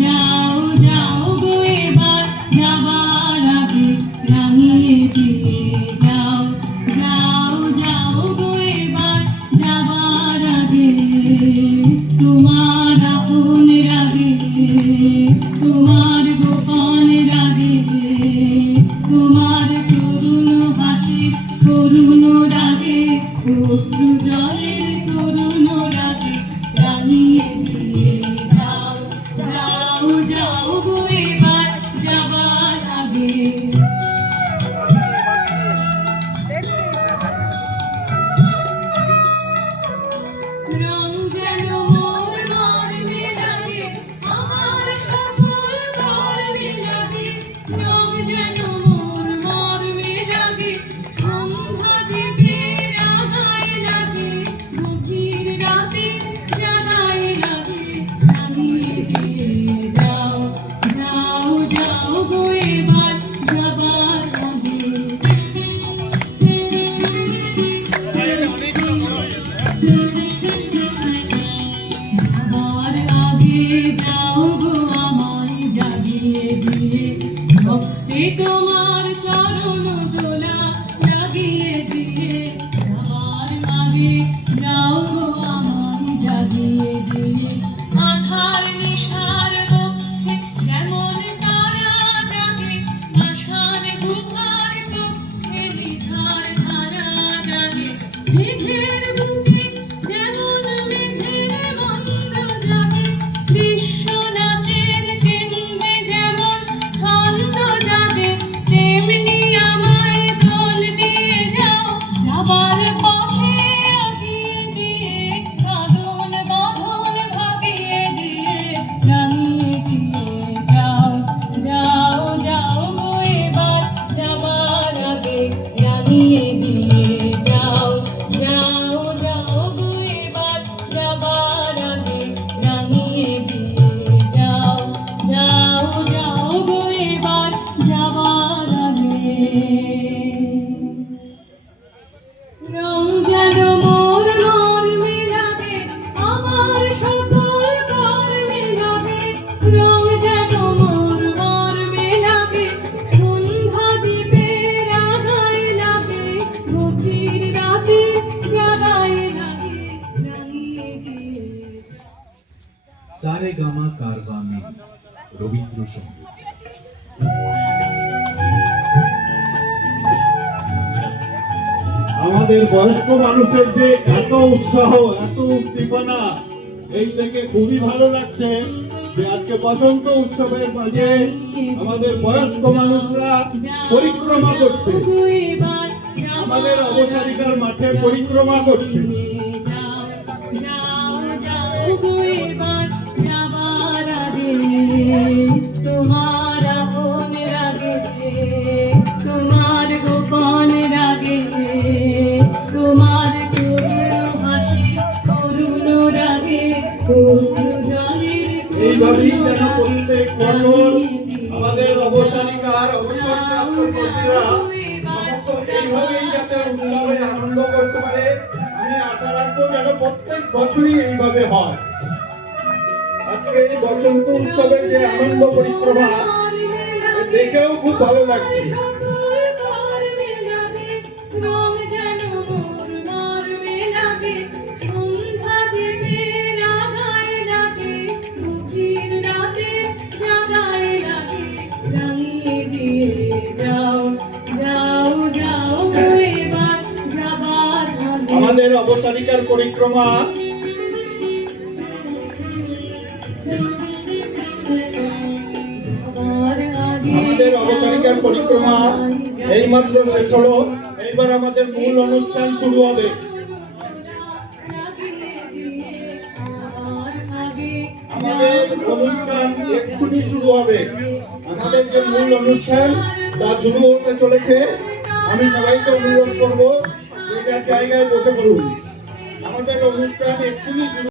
যাও যাও গো এবার যাবার আগে রাঙিয়ে দিয়ে যাও যাও যাও গো এবার যাবার আগে তোমার আপন রাগে তোমার গোপন রাগে তোমার করুণ হাসির করুণ রাগে অশ্রু জলের করুণ রাগে রাঙিয়ে দিয়ে যাও যাও যাও গো এবার যাবার আগে রং যেন মোর মর্মে লাগে আমার সকল কর্মে লাগে রং যেন মোর মর্মে লাগে সন্ধ্যা দ্বীপের আগায় লাগে গভীর রাতের জাগায় লাগে রাঙিয়ে দিয়ে যাও যাও যাও গো এবার যাবার আগে যাবার আগে যাও গো আমায় জাগিয়ে দিয়ে ভক্তি তোমার চরণ দোলা লাগিয়ে দিয়ে যাবার আগে যাও গো আমায় জাগিয়ে দিয়ে আধার নিশার বক্ষে যেমন তারা জাগে আশার গুহার কক্ষে নিঝার ধারা জাগে মেঘের বুকে যেমন মেঘের মন্দ জাগে বিশ্ব নাচের কেন্দ্রে যেমন ছন্দ জাগে তেমনি আমায় দোল দিয়ে যাও যাবার পথে আগিয়ে দিয়ে কাঁদন বাঁধন ভাগিয়ে দিয়ে রাঙিয়ে দিয়ে যাও যাও যাও গো এবার যাবার আগে রাঙিয়ে দিয়ে যাও যাও যাও গো এবার যাবার আগে রাঙিয়ে দিয়ে যাও যাও যাও গো এবার যাবার আগে রং যেন মোর মর্মে লাগে আমার সকল কর্মে লাগে রং যেন মোর মর্মে লাগে সন্ধ্যা দ্বীপের আগায় লাগে গভীর রাতের জাগায় লাগে রাঙিয়ে দিয়ে সারে গামা কারবা মে রবীন্দ্রসঙ্গীত। আমাদের বয়স্ক মানুষের যে এত উৎসাহ এত উদ্দীপনা এই দেখে খুবই ভালো লাগছে যে আজকে বসন্ত উৎসবের মাঝে আমাদের বয়স্ক মানুষরা পরিক্রমা করছে, আমাদের অবসারিকার মাঠে পরিক্রমা করছে। যাও যাও যাও গো এবার যাবার আগে তোমার আপন রাগে তোমার গোপন রাগে তোমার করুণ হাসি করুণ রাগে অশ্রু জলের এইভাবেই যেন প্রত্যেক বছর আমাদের অবসারিকার অবসরপ্রাপ্ত কর্মীরা সমস্ত এইভাবেই যাতে উৎসবে আনন্দ করতে পারে আমি আশা রাখবো যেন প্রত্যেক বছরই এইভাবে হয়। আজকে এই বসন্ত উৎসবের যে আনন্দ পরিক্রমা দেখেও খুব ভালো লাগছে। রং যেন মোর মর্মে লাগে সন্ধ্যা দ্বীপের আগায় লাগে গভীর রাতের জাগায় লাগে রাঙিয়ে দিয়ে যাও যাও যাও গো এবার যাবার আগে আমাদের অবসারিকার পরিক্রমা যাবার আগে আমাদের অবসারিকার পরিক্রমা এইমাত্র শেষ হলো। এইবার আমাদের মূল অনুষ্ঠান শুরু হবে। আমাদের অনুষ্ঠান এক্ষুনি শুরু হবে। আমাদের যে মূল অনুষ্ঠান তা শুরু হতে চলেছে। আমি সবাইকে অনুরোধ করবো যে যার জায়গায় বসে পড়ুন। আমাদের অনুষ্ঠান এক্ষুনি শুরু